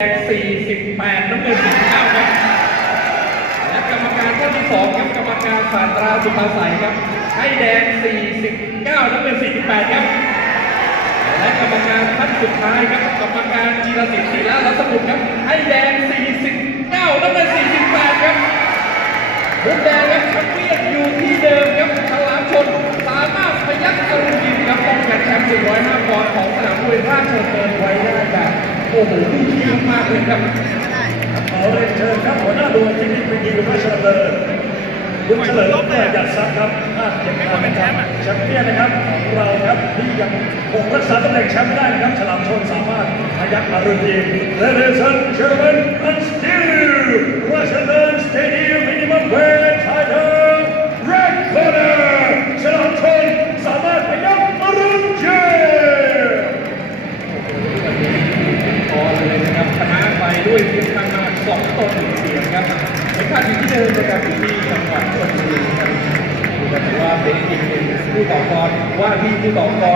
แดง48น้ำเงิน49ครับ และกรรมการท่านที่สองครับกรรมการศาตราสุภาษัยครับ ให้แดง 49น้ำเงิน48 ครับ และกรรมการท่านสุดท้ายครับ กรรมการจีรศิษย์ศิลารัตบุตรครับ ให้แดง 49น้ำเงิน48 ครับมุมแดงครับแชมเปี้ยนอยู่ที่เดิมครับฉลามชนสามารถพยักอรุณยิมครับป้องกันแชมป์105ปอนด์ของสนามมวยรา อ้โหดีเยี่ยมมากเลยครับขอเรียนเชิญครับหัวหน้าดวงที่นี่เป็นดีราชดำเนินคุณเฉลิมเกียรติยัดทรัพย์ครับห้าเจ็ดพันครับแชมป์เปี้ยนนะครับของเราครับที่ยังคงรักษาตำแหน่งแชมป์ได้นะครับฉลามชนสามารถพยักอรุณยิม Ladies and gentlemen and still ด้วยเพียงข้างมากสองต่อหนึ่งเสียงครับในขั้นอยู่ที่เดิมนะครับอยู่ที่จังหวัดชลบุรีครับแต่ว่าเป็นอีกหนึ่งผู้ต่อกรว่าที่ผู้ต่อกร